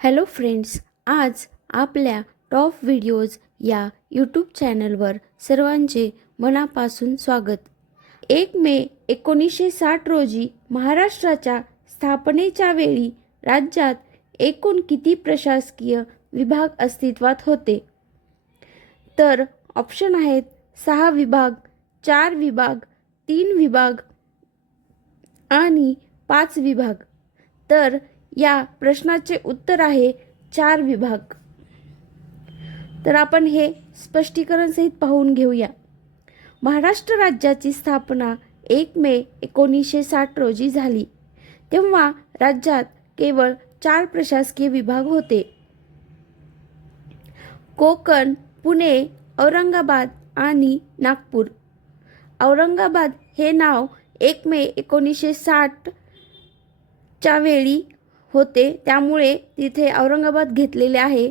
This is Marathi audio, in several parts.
हॅलो फ्रेंड्स, आज आपल्या टॉप व्हिडिओज या यूट्यूब चॅनलवर सर्वांचे मनापासून स्वागत. 1 मे 1960 रोजी महाराष्ट्राच्या स्थापनेच्या वेळी राज्यात एकूण किती प्रशासकीय विभाग अस्तित्वात होते? तर ऑप्शन आहेत 6 विभाग, 4 विभाग, 3 विभाग आणि 5 विभाग. तर या प्रश्नाचे उत्तर आहे 4 विभाग. तर आपण हे स्पष्टीकरण सहित पाहून घेऊया. महाराष्ट्र राज्याची स्थापना 1 मे 1960 रोजी झाली. तेव्हा राज्यात केवळ 4 प्रशासकीय विभाग होते. कोकण, पुणे, औरंगाबाद आणि नागपूर. औरंगाबाद हे नाव 1 मे 1960 च्या वेळी होते, त्यामुळे तिथे औरंगाबाद घेतलेले आहे.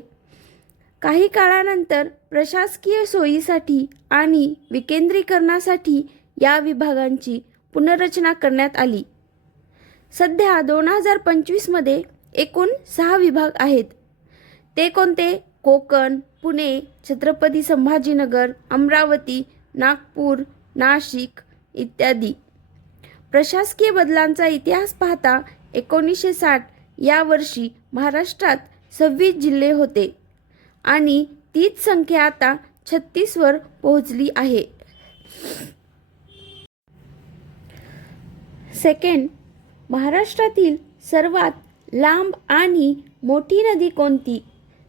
काही काळानंतर प्रशासकीय सोयीसाठी आणि विकेंद्रीकरणासाठी या विभागांची पुनर्रचना करण्यात आली. सध्या 2025 मध्ये एकूण 6 विभाग आहेत. ते कोणते? कोकण, पुणे, छत्रपती संभाजीनगर, अमरावती, नागपूर, नाशिक इत्यादी. प्रशासकीय बदलांचा इतिहास पाहता 1960 या वर्षी महाराष्ट्रात 26 जिल्हे होते आणि तीच संख्या आता 36 वर पोहोचली आहे. सेकंड, महाराष्ट्रातील सर्वात लांब आणि मोठी नदी कोणती?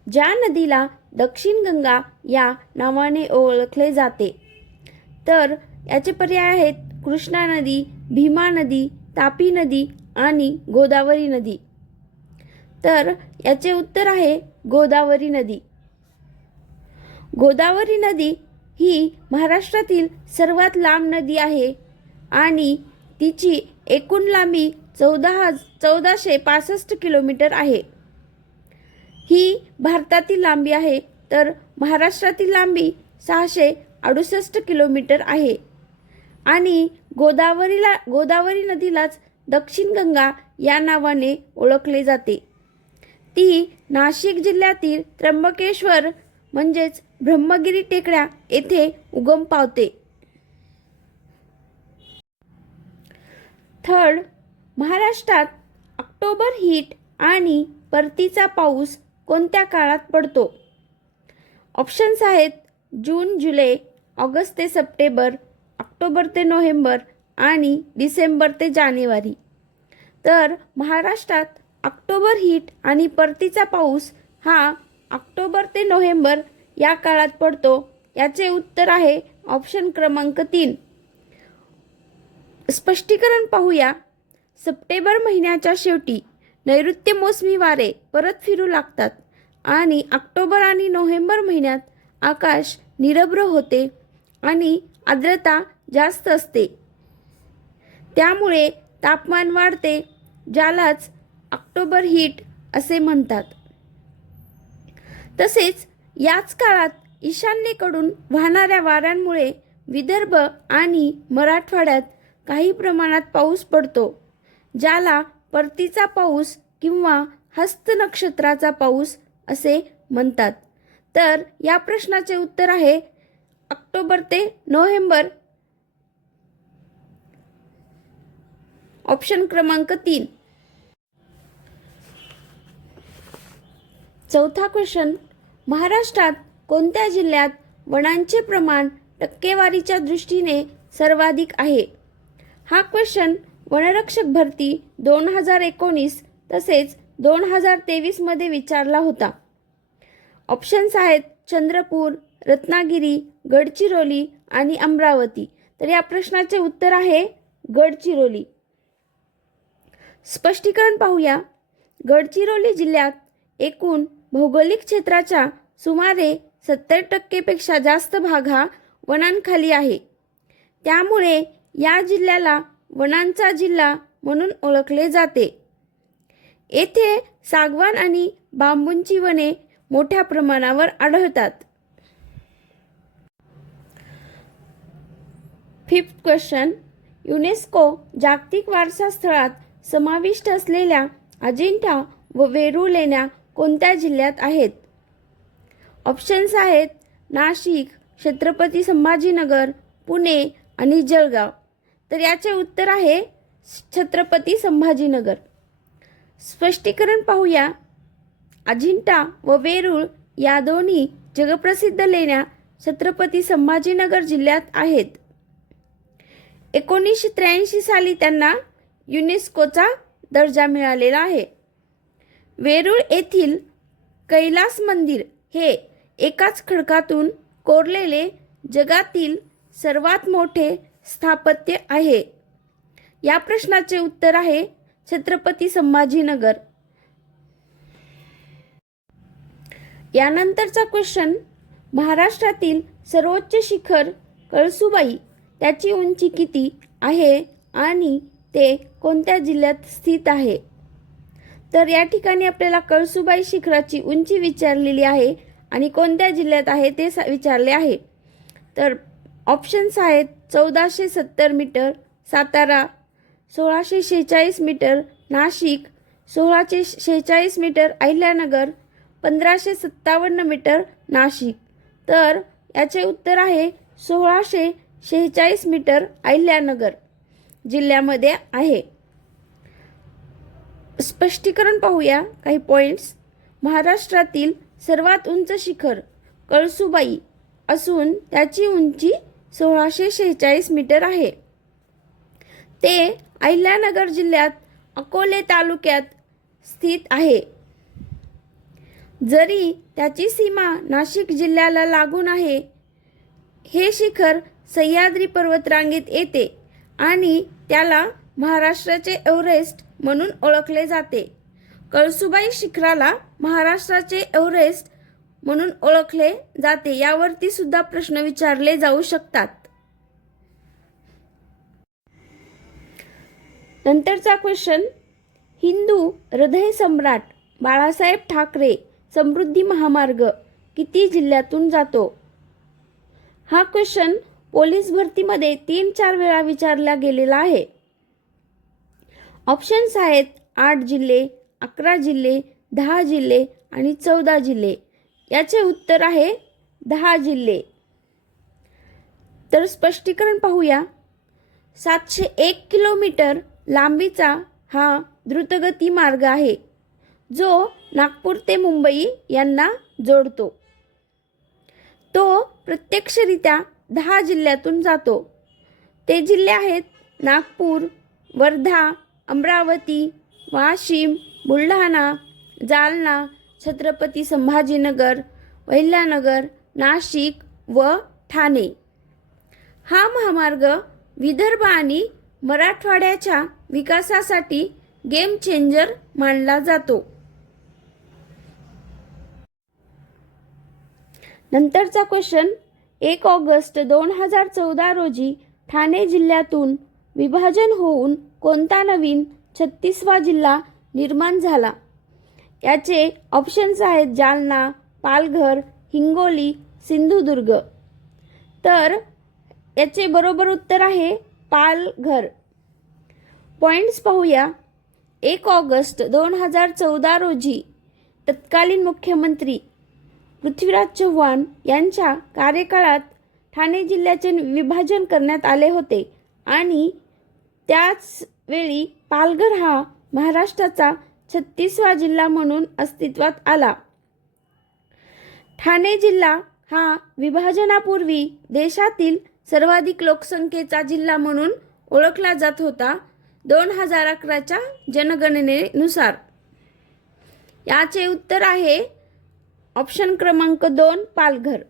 ज्या नदीला दक्षिण गंगा या नावाने ओळखले जाते. तर याचे पर्याय आहेत कृष्णा नदी, भीमा नदी, तापी नदी आणि गोदावरी नदी. तर याचे उत्तर आहे गोदावरी नदी. गोदावरी नदी ही महाराष्ट्रातील सर्वात लांब नदी आहे आणि तिची एकूण लांबी 1465 किलोमीटर आहे. ही भारतातील लांबी आहे, तर महाराष्ट्रातील लांबी 668 किलोमीटर आहे. आणि गोदावरी नदीलाच दक्षिण गंगा या नावाने ओळखले जाते. ती नाशिक जिल्ह्यातील त्र्यंबकेश्वर म्हणजेच ब्रह्मगिरी टेकड्या येथे उगम पावते. थर्ड, महाराष्ट्रात ऑक्टोबर हीट आणि परतीचा पाऊस कोणत्या काळात पडतो? ऑप्शन्स आहेत जून जुलै, ऑगस्ट ते सप्टेंबर, ऑक्टोबर ते नोव्हेंबर आणि डिसेंबर ते जानेवारी. तर महाराष्ट्रात ऑक्टोबर हीट आणि परतीचा पाऊस हा ऑक्टोबर ते नोव्हेंबर या काळात पडतो. याचे उत्तर आहे ऑप्शन क्रमांक 3. स्पष्टीकरण पाहूया. सप्टेंबर महिन्याच्या शेवटी नैऋत्य मोसमी वारे परत फिरू लागतात आणि ऑक्टोबर आणि नोव्हेंबर महिन्यात आकाश निरभ्र होते आणि आर्द्रता जास्त असते. त्यामुळे तापमान वाढते, ज्यालाच ऑक्टोबर हीट असे म्हणतात. तसेच याच काळात ईशान्येकडून वाहणाऱ्या वाऱ्यांमुळे विदर्भ आणि मराठवाड्यात काही प्रमाणात पाऊस पडतो, ज्याला परतीचा पाऊस किंवा हस्त नक्षत्राचा पाऊस असे म्हणतात. तर या प्रश्नाचे उत्तर आहे ऑक्टोबर ते नोव्हेंबर, ऑप्शन क्रमांक 3. चौथा क्वेश्चन, महाराष्ट्रात कोणत्या जिल्ह्यात वनांचे प्रमाण टक्केवारीच्या दृष्टीने सर्वाधिक आहे? हा क्वेश्चन वनरक्षक भरती 2019 तसेच 2023 मध्ये विचारला होता. ऑप्शन्स आहेत चंद्रपूर, रत्नागिरी, गडचिरोली आणि अमरावती. तर या प्रश्नाचे उत्तर आहे गडचिरोली. स्पष्टीकरण पाहूया. गडचिरोली जिल्ह्यात एकूण भौगोलिक क्षेत्राच्या सुमारे 70% पेक्षा जास्त भाग हा वनांखाली आहे. त्यामुळे या जिल्ह्याला वनांचा जिल्हा म्हणून ओळखले जाते. येथे सागवान आणि बांबूंची वने मोठ्या प्रमाणावर आढळतात. फिफ्थ क्वेश्चन, युनेस्को जागतिक वारसा स्थळात समाविष्ट असलेल्या अजिंठा व वेरूळ लेण्या कोणत्या जिल्ह्यात आहेत? ऑप्शन्स आहेत नाशिक, छत्रपती संभाजीनगर, पुणे आणि जळगाव. तर याचे उत्तर आहे छत्रपती संभाजीनगर. स्पष्टीकरण पाहूया. अजिंठा व वेरूळ या दोन्ही जगप्रसिद्ध लेण्या छत्रपती संभाजीनगर जिल्ह्यात आहेत. 1983 साली त्यांना युनेस्कोचा दर्जा मिळालेला आहे. वेरूळ येथील कैलास मंदिर हे एकाच खडकातून कोरलेले जगातील सर्वात मोठे स्थापत्य आहे. या प्रश्नाचे उत्तर आहे छत्रपती संभाजीनगर. यानंतरचा क्वेश्चन, महाराष्ट्रातील सर्वोच्च शिखर कळसुबाई त्याची उंची किती आहे आणि ते कोणत्या जिल्ह्यात स्थित आहे? तर या ठिकाणी आपल्याला कळसुबाई शिखराची उंची विचारलेली आहे आणि कोणत्या जिल्ह्यात आहे ते विचारले आहे. तर ऑप्शन्स आहेत 1470 meter Satara, 1646 meter Nashik, 1646 meter Ahilyanagar, 1557 meter Nashik. तर याचे उत्तर आहे 1646 मीटर अहिल्यानगर जिल्ह्यामध्ये आहे. स्पष्टीकरण पाहूया काही पॉइंट्स. महाराष्ट्रातील सर्वात उंच शिखर कळसुबाई असून त्याची उंची 1646 मीटर आहे. ते अहिल्यानगर जिल्ह्यात अकोले तालुक्यात स्थित आहे. जरी त्याची सीमा नाशिक जिल्ह्याला लागून आहे, हे शिखर सह्याद्री पर्वतरांगेत येते आणि त्याला महाराष्ट्राचे एव्हरेस्ट म्हणून ओळखले जाते. कळसुबाई शिखराला महाराष्ट्राचे एव्हरेस्ट म्हणून ओळखले जाते. यावरती सुद्धा प्रश्न विचारले जाऊ शकतात. नंतरचा क्वेश्चन, हिंदू हृदय सम्राट बाळासाहेब ठाकरे समृद्धी महामार्ग किती जिल्ह्यातून जातो? हा क्वेश्चन पोलीस भरतीमध्ये 3-4 वेळा विचारला गेलेला आहे. ऑप्शन्स आहेत 8 जिल्हे, 11 जिल्हे, 10 जिल्हे आणि 14 जिल्हे. याचे उत्तर आहे 10 जिल्हे. तर स्पष्टीकरण पाहूया. 701 किलोमीटर लांबीचा हा द्रुतगती मार्ग आहे जो नागपूर ते मुंबई यांना जोडतो. तो प्रत्यक्षरित्या 10 जिल्ह्यातून जातो. ते जिल्हे आहेत नागपूर, वर्धा, अमरावती, वाशिम, बुलढाणा, जालना, छत्रपती संभाजीनगर, अहिल्यानगर, नाशिक व ठाणे. हा महामार्ग विदर्भ आणि मराठवाड्याच्या विकासासाठी गेम चेंजर मानला जातो. नंतरचा क्वेश्चन, 1 ऑगस्ट 2014 रोजी ठाणे जिल्ह्यातून विभाजन होऊन कोणता नवीन 36वा जिल्हा निर्माण झाला? याचे ऑप्शन्स आहेत जालना, पालघर, हिंगोली, सिंधुदुर्ग. तर याचे बरोबर उत्तर आहे पालघर. पॉइंट्स पाहूया. 1 ऑगस्ट 2014 रोजी तत्कालीन मुख्यमंत्री पृथ्वीराज चव्हाण यांच्या कार्यकाळात ठाणे जिल्ह्याचे विभाजन करण्यात आले होते आणि त्याच वेळी पालघर हा महाराष्ट्राचा 36वा जिल्हा म्हणून अस्तित्वात आला. ठाणे जिल्हा हा विभाजनापूर्वी देशातील सर्वाधिक लोकसंख्येचा जिल्हा म्हणून ओळखला जात होता 2011च्या जनगणनेनुसार. याचे उत्तर आहे ऑप्शन क्रमांक 2 पालघर.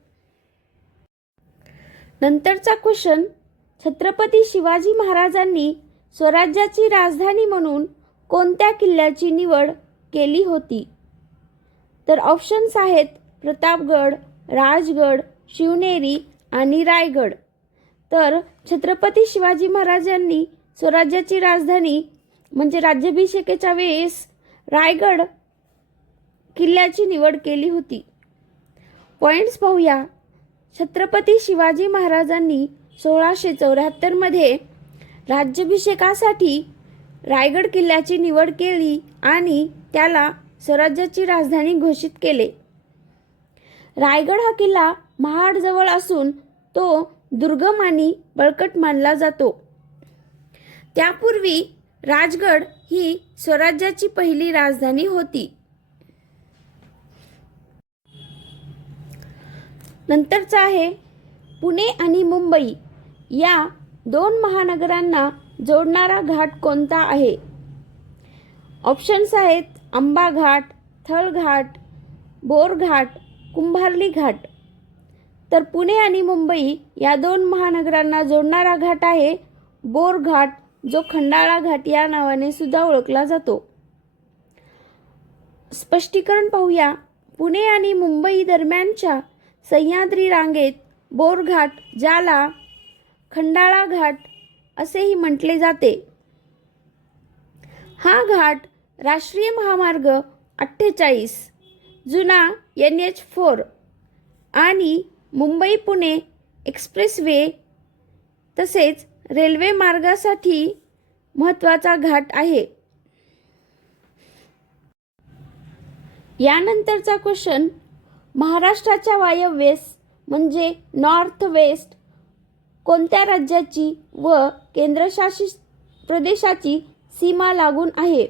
नंतरचा क्वेश्चन, छत्रपती शिवाजी महाराजांनी स्वराज्याची राजधानी म्हणून कोणत्या किल्ल्याची निवड केली होती? तर ऑप्शन्स आहेत प्रतापगड, राजगड, शिवनेरी आणि रायगड. तर छत्रपती शिवाजी महाराजांनी स्वराज्याची राजधानी म्हणजे राज्याभिषेकाच्या वेळेस रायगड किल्ल्याची निवड केली होती. पॉइंट्स पाहूया. छत्रपती शिवाजी महाराजांनी 1674 मध्ये राज्याभिषेकासाठी रायगड किल्ल्याची निवड केली आणि त्याला स्वराज्याची राजधानी घोषित केले? रायगड हा किल्ला महाडजवळ असून तो दुर्गम आणि बळकट मानला जातो. त्यापूर्वी राजगड ही स्वराज्याची पहिली राजधानी होती. नंतरचा आहे पुणे आणि मुंबई या दोन महानगरांना जोडणारा घाट कोणता आहे? ऑप्शन्स आहेत अंबा घाट, थळ घाट, बोर घाट, कुंभार्ली घाट. तर पुणे आणि मुंबई या दोन महानगरांना जोडणारा घाट आहे बोर घाट, जो खंडाळा घाट या नावाने सुद्धा ओळखला जातो. स्पष्टीकरण पाहूया. पुणे आणि मुंबई दरम्यानच्या सह्याद्री रांगेत बोर घाट, ज्याला खंडाळा घाट असेही म्हटले जाते, हा घाट राष्ट्रीय महामार्ग 48, जुना NH4 आणि मुंबई पुणे एक्सप्रेसवे तसेच रेल्वे मार्गासाठी महत्त्वाचा घाट आहे. यानंतरचा क्वेश्चन, महाराष्ट्राच्या वायव्येस म्हणजे नॉर्थ वेस्ट कोणत्या राज्याची व केंद्रशासित प्रदेशाची सीमा लागून आहे?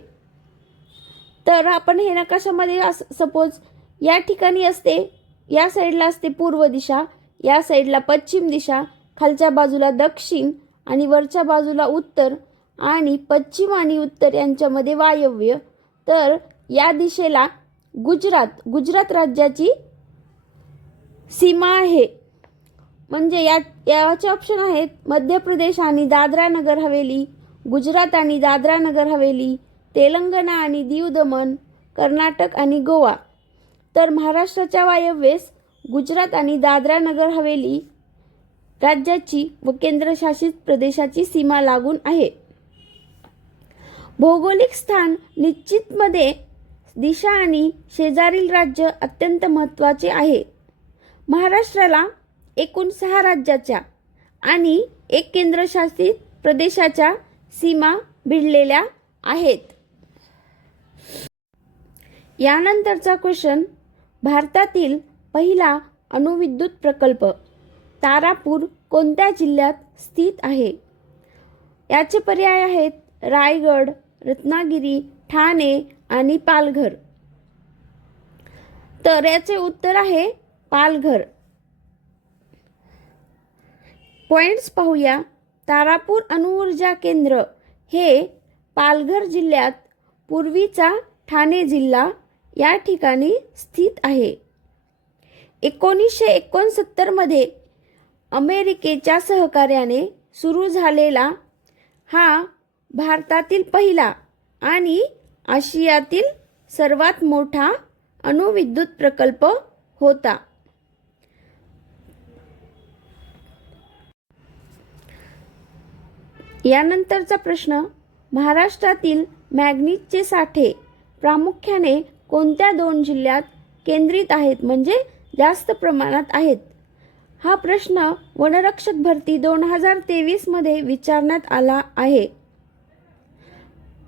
तर आपण हे नकाशामध्ये सपोज या ठिकाणी असते, या साईडला असते पूर्व दिशा, या साईडला पश्चिम दिशा, खालच्या बाजूला दक्षिण आणि वरच्या बाजूला उत्तर आणि पश्चिम आणि उत्तर यांच्यामध्ये वायव्य. तर या दिशेला गुजरात राज्याची सीमा आहे. म्हणजे याचे ऑप्शन आहेत मध्य प्रदेश आणि दादरा नगर हवेली, गुजरात आणि दादरा नगर हवेली, तेलंगणा आणि दीव दमण, कर्नाटक आणि गोवा. तर महाराष्ट्राच्या वायव्येस गुजरात आणि दादरा नगर हवेली राज्याची व केंद्रशासित प्रदेशाची सीमा लागून आहे. भौगोलिक स्थान निश्चितमध्ये दिशा आणि शेजारील राज्य अत्यंत महत्त्वाचे आहे. महाराष्ट्राला एकूण 6 राज्याच्या आणि 1 केंद्रशासित प्रदेशाच्या सीमा भिडलेल्या आहेत. यानंतरचा क्वेश्चन, भारतातील पहिला अणुविद्युत प्रकल्प तारापूर कोणत्या जिल्ह्यात स्थित आहे? याचे पर्याय आहेत रायगड, रत्नागिरी, ठाणे आणि पालघर. तर याचे उत्तर आहे पालघर. पॉइंट्स पाहूया. तारापूर अणुऊर्जा केंद्र हे पालघर जिल्ह्यात पूर्वीचा ठाणे जिल्हा या ठिकाणी स्थित आहे. 1969 मध्ये अमेरिकेच्या सहकार्याने सुरू झालेला हा भारतातील पहिला आणि आशियातील सर्वात मोठा अणुविद्युत प्रकल्प होता. यानंतरचा प्रश्न, महाराष्ट्रातील मॅंगनीजचे साठे प्रामुख्याने कोणत्या 2 जिल्ह्यात केंद्रित आहेत, म्हणजे जास्त प्रमाणात आहेत? हा प्रश्न वनरक्षक भरती 2023 मध्ये विचारण्यात आला आहे.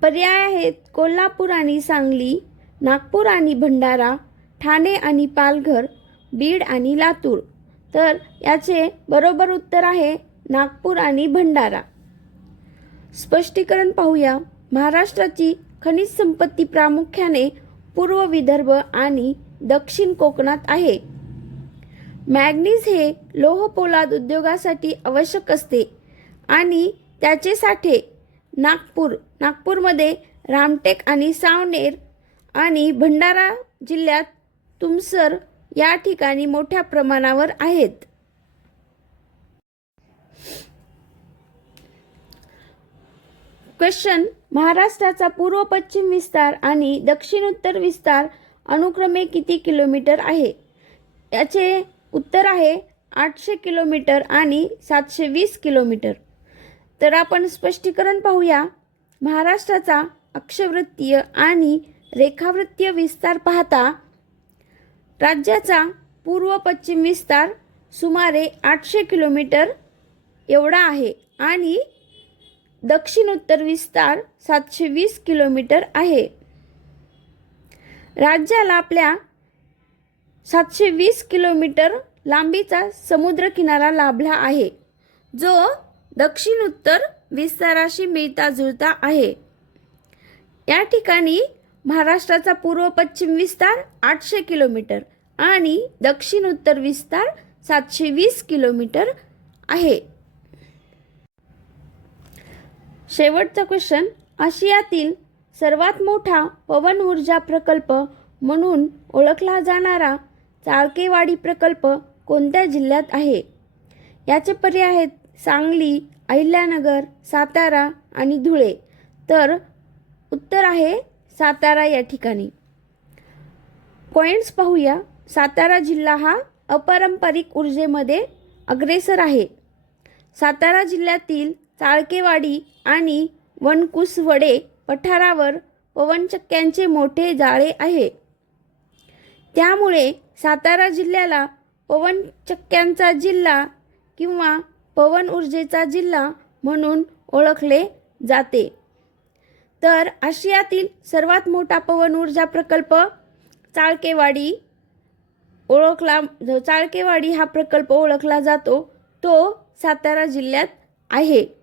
पर्याय आहेत कोल्हापूर आणि सांगली, नागपूर आणि भंडारा, ठाणे आणि पालघर, बीड आणि लातूर. तर याचे बरोबर उत्तर आहे नागपूर आणि भंडारा. स्पष्टीकरण पाहूया. महाराष्ट्राची खनिज संपत्ती प्रामुख्याने पूर्व विदर्भ आणि दक्षिण कोकणात आहे. मॅंगनीज हे लोह पोलाद आवश्यक असते आणि त्याचे साठे नागपूरमध्ये रामटेक आणि सावनेर आणि भंडारा जिल्ह्यात तुमसर या ठिकाणी मोठ्या प्रमाणावर आहेत. क्वेश्चन, महाराष्ट्राचा पूर्व पश्चिम विस्तार आणि दक्षिण उत्तर विस्तार अनुक्रमे किती किलोमीटर आहे? याचे उत्तर आहे 800 किलोमीटर आणि 720 किलोमीटर. तर आपण स्पष्टीकरण पाहूया. महाराष्ट्राचा अक्षवृत्तीय आणि रेखावृत्तीय विस्तार पाहता राज्याचा पूर्व पश्चिम विस्तार सुमारे 800 किलोमीटर एवढा आहे आणि दक्षिण उत्तर विस्तार 720 किलोमीटर आहे. राज्याला आपल्या 720 किलोमीटर लांबीचा समुद्रकिनारा लाभला आहे, जो दक्षिण उत्तर विस्ताराशी मिळता जुळता आहे. या ठिकाणी महाराष्ट्राचा पूर्व पश्चिम विस्तार 800 किलोमीटर आणि दक्षिण उत्तर विस्तार 720 किलोमीटर आहे. शेवटचा क्वेश्चन, आशियातील सर्वात मोठा पवन ऊर्जा प्रकल्प म्हणून ओळखला जाणारा चाळकेवाडी प्रकल्प कोणत्या जिल्ह्यात आहे? याचे पर्याय आहेत सांगली, अहिल्यानगर, सातारा आणि धुळे. तर उत्तर आहे सातारा या ठिकाणी. पॉइंट्स पाहूया. सातारा जिल्हा हा अपारंपरिक ऊर्जेमध्ये अग्रेसर आहे. सातारा जिल्ह्यातील चाळकेवाडी आणि वनकुसवडे पठारावर पवनचक्क्यांचे मोठे जाळे आहे. त्यामुळे सातारा जिल्ह्याला पवनचक्क्यांचा जिल्हा किंवा पवन ऊर्जेचा जिल्हा म्हणून ओळखले जाते. तर आशियातील सर्वात मोठा पवन ऊर्जा प्रकल्प चाळकेवाडी हा प्रकल्प ओळखला जातो, तो सातारा जिल्ह्यात आहे.